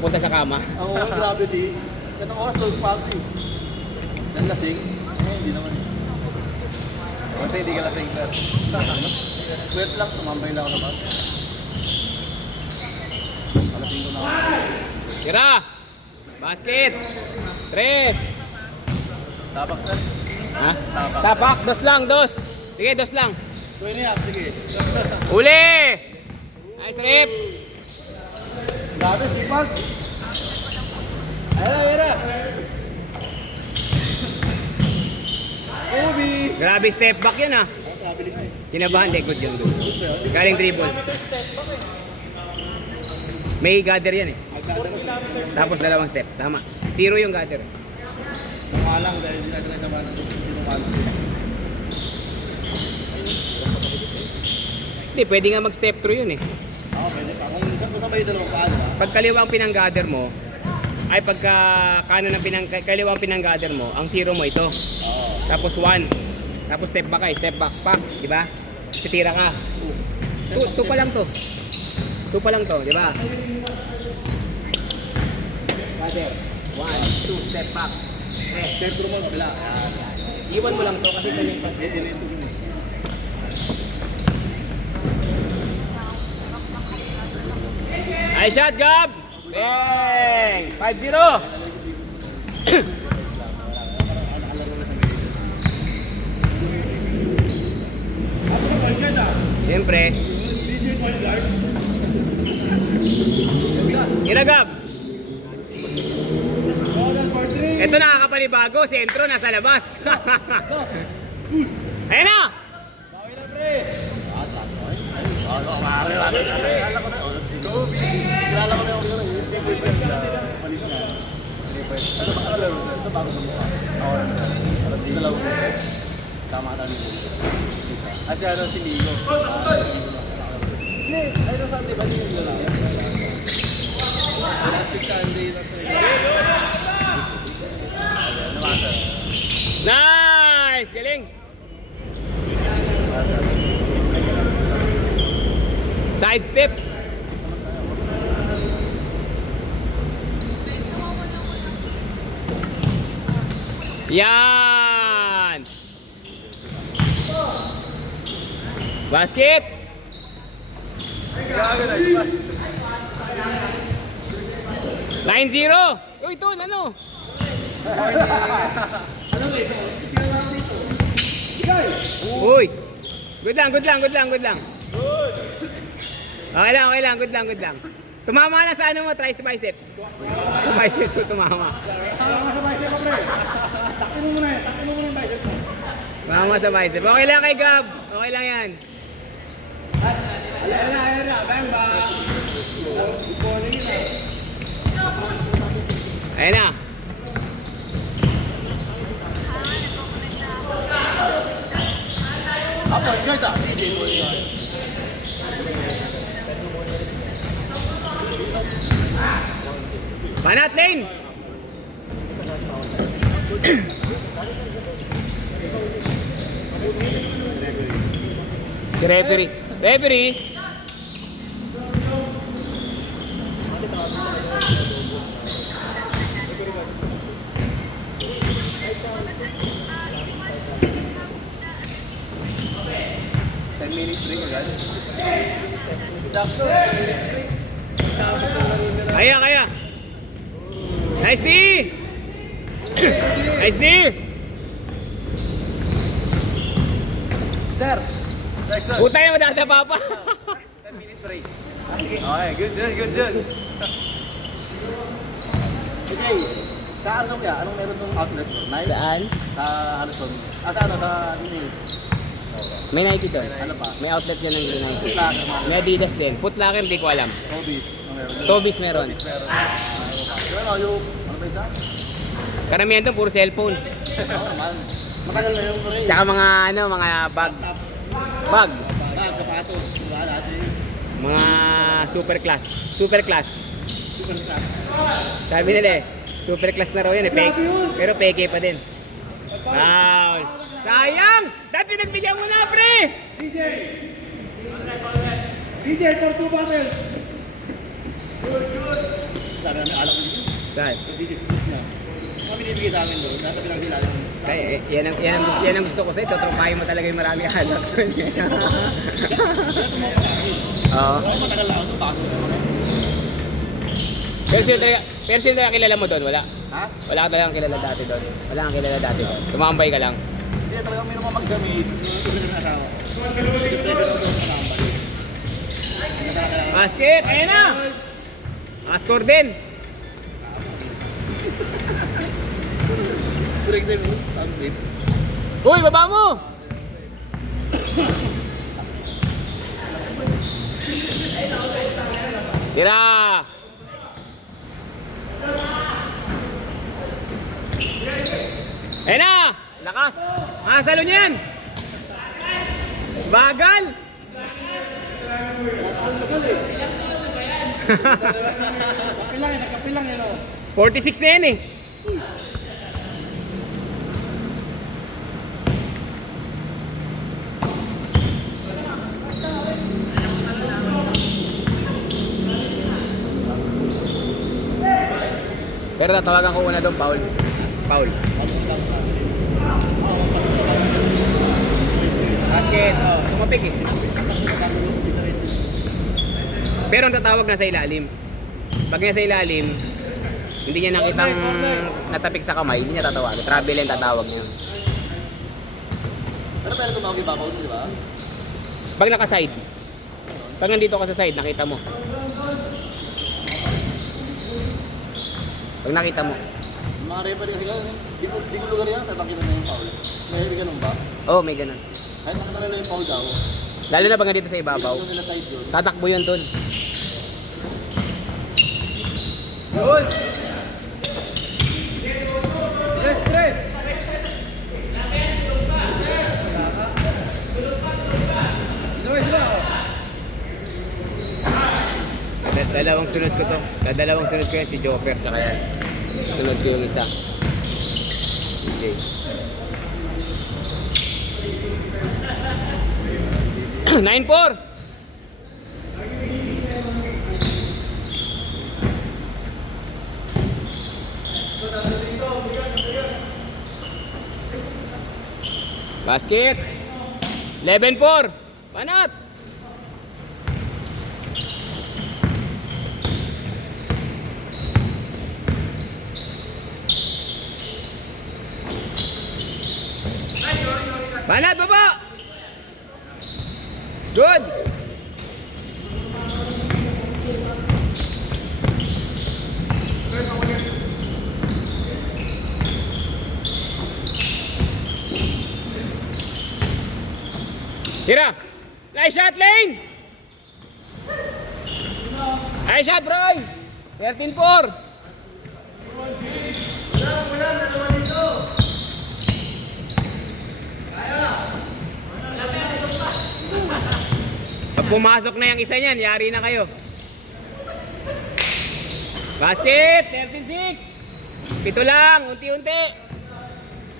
Papunta sa kama. Oo, grabe di. Ganang oras, 12 party. Yan lasing. Hindi naman. Kasi hindi ka lasing, sir. Wait lang, tumambay lang ako sa bus. Alasing ko na ako. Tira! Basket! 3! Tapak, sir. Ha? Tapak! Dos lang, dos! Sige, dos lang. 20 up, sige. Uli! Nice rip! Grabe, sipag. Ayun. Ubi! Grabe step back yun ah. Kinabahan, hindi, good yun. Good. Galing dribble. May gather yan eh. Tapos dalawang step. Tama. 0 yung gather. Tumalang dahil hindi natin naman ang sinumalang. Hindi, pwede nga mag-step through yun eh. Oo, pwede pa. Kung isang kasabay dalawang paano ba? Pag kaliwa ang pinang-gather mo, ay pagka kanan ang kaliwa ang pinang-gather mo, ang 0 mo ito. Oo. Tapos 1. Tapos step back ka, step back pa, di ba? Titira ka. 2 pa lang to. 2 pa lang to, di ba? Gather. 1, 2, step back. Step through mo, kabila. Iwan mo lang to kasi talipat. Delete mo. Nice shot, Gab! Bang! 5-0! Siyempre. Tira, Gab! Ito nakakapanibago, sentro nasa labas. Ayan na! Bawi na, pre! Kilala ko na yung hindi po yung malis na. Ano ba kalaro sir? Ito bago sa mukha. Ako na sir. Dito lang ko. Tama ka dito. Kasi ano si Ligo. Hindi. Ayun sa atin ba niyo yung lalaki? Last week Sunday na sir. Ano ba sir? Nice! Galing! Side step. Yan! Basket! Grabe na, Ibas. 9-0! Uy, Tol, ano? Uy! Good lang, good lang, good lang, good lang. Okay lang, okay lang, good lang, good lang. Tumama na sa ano mo, try sa biceps. Sa biceps mo tumama. Tumama sa biceps. Okay lang kay Gab. Okay lang yan. Ayan na. Bang bang. Ayan na. Apo, guard ah. DJ mo yun. Banat lane! Si referee. Referee! Kaya, kaya! Nice D! Nice D! Sir! Next, sir. Puta yung madadapa pa! 10-minute break. Sige. Okay, good dyan, good dyan. Okay. Sa Arzon kaya, anong meron ng outlet mo? Nike? Saan? Sa Arzon. Sa ano? Sa Nails. May Nike doon. Ano pa? May outlet yan ng Green Nike. Locker, mga May Adidas din. Foot Locker, hindi ko alam. Hobbies. Ang meron. Tobis meron. Meron. Yung ano, ano ba isa? Karamihan doon, puro cellphone. Oo naman. Matagal na yung rin. Tsaka mga ano, mga bag. Bag. Bag, sapatos. Wala natin. Mga super class. Super class. Super class. Sabi nila eh, super class na raw yan eh. Pero peke pa din. Wow. Sayang! Dati nagbigyan mo na, pre! DJ for 2 bottles. Sabi may alak din. Saan? Sa district na. Mga binibigay sa amin doon, nasa pinagkilala. Kaya, yan ang gusto ko sa'yo. Tutumpahin mo talaga yung marami halak doon. Oo. Ay, matagal lang ako, bago naman. Pero sino talaga kilala mo doon? Wala? Ha? Wala ka talagang kilala dati doon? Wala kang kilala dati doon? Tumambay ka lang? Hindi, talagang may naman mag-gamit. Yung isa ng asawa. Depression ako doon sa tambay. Basket! Ayan na! Score din! Break din mo, tag break. Uy, baba mo! Tira! Ayan na! Lakas! Salo niyan! Bagal! Nakapilang yan o. 46 na yan eh. Pero tatawagan ko una doon, Paul. Paul. Basket. Oh, tumapik eh. Pero ang tatawag na sa ilalim. Pag nasa ilalim, hindi niya nakitang natapik sa kamay, hindi niya tatawag. Travel yung tatawag niya. Pero pwede tumawag yung babaw, di ba? Pag naka-side. Pag nandito ka sa side, nakita mo. Pag nakita mo. Mga referee kasi gano'n. Di ko lugar yan, pero makita na yung foul. May ganun ba? Oo, may ganun. Kahit makita nila yung foul daw. Lalo na pag nandito sa ibabaw. Dito nila side yun. Tatakbo yun dun. Yun! Stress! Dalawang sunod ko to. Dalawang sunod ko yan si Joker tsaka yan. Sunod ko yung isa. Okay. Nine 4. Basket. 11-4. Panat. Banat, baba! Good! Tira! Nice shot, Lane! Nice shot, Broy! 13-4! Pag pumasok na yung isa niyan, yari na kayo. Basket! 13-6! Pito lang, unti-unti.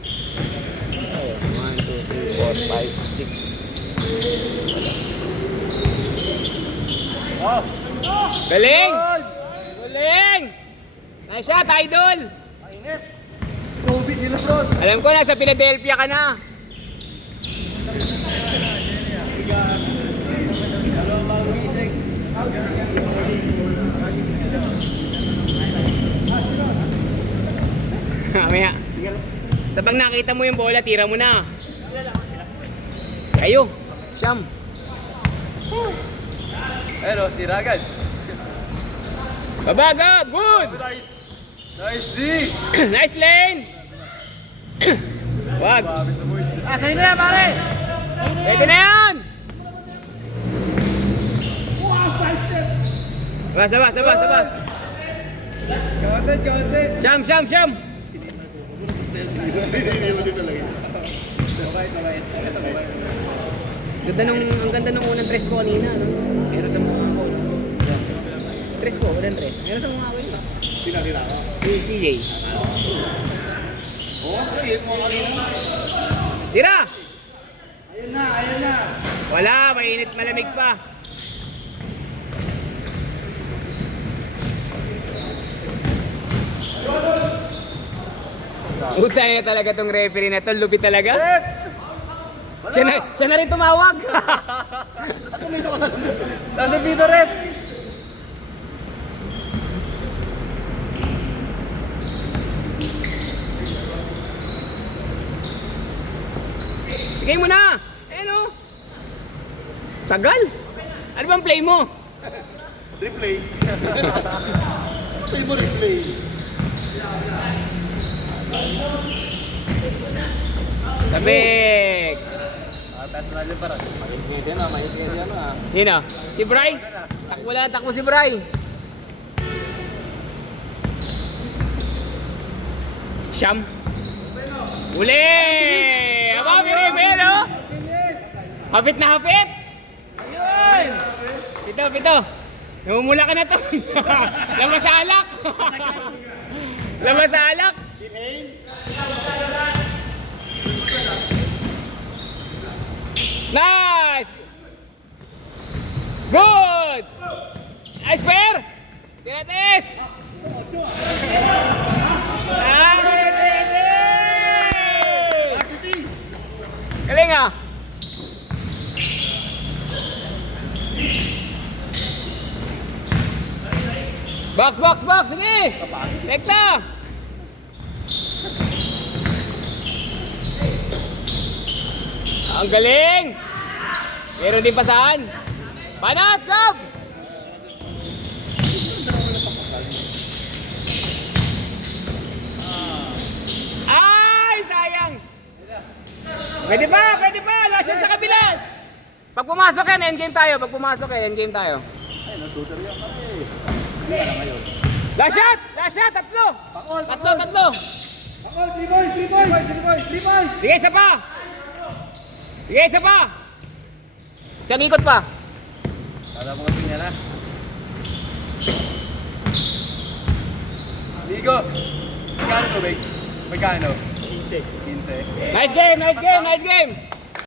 1, 2, 3, 4, 5, 6. Oh! Galing! Galing! Nice shot, idol! Mainit! Kobe sila, bro! Alam ko, nasa Philadelphia ka na. Mamaya. Sa pag nakita mo yung bola, tira mo na. Kayo. Siyam. Pero, tira agad. Babagab. Good. Nice! Nice D! Nice lane. Wag. Sa'yo na yan, pare! Pwede na yan. Labas. Content! Siyam. Ang ganda nung unang tres ko kanina, no? Meron sa mukha ko, no? Tres ko, walang tres. Meron sa mukha ko yun. Pinakita ko. Si TJ. Oo, hit mo kanina. Tira! Ayun na! Wala, mainit malamig pa. Utay na talaga tong referee na to. Lupit talaga. Rep! Siya na rin tumawag. Nasa Pito, rep! Bigay mo na. Ayan o. Tagal. Ano bang play mo? Replay. Play mo, replay. Tabik. Personal yun para. Mainit yan ah, mainit yan ah. Yun o. Si Bray. Takbo lang, takbo si Bray. Siyam. Uli! Aba, Miriam, no? Hapit na hapit! Ayun! Pito. Namumula ka na to. Labas sa alak. Labas sa alak. Nice! Good! Nice pair! Tinatis! Galing ah! Box! Sige! Tekta! Ang galing! Meron din pasahan. Panat! Gab! Ay! Sayang! Pwede pa! Last shot sa kabilas! Pag pumasok yan, endgame tayo. Endgame tayo. Ay, na-shooter yan pare. Hindi ka na ngayon. Last shot! Tatlo! Tatlo! Bakol, 3 boys! Bigay isa pa! Siyang ikot pa. Kala mo kasi niya na. Ligo! Magkano to, Big? Magkano? 15. Nice game!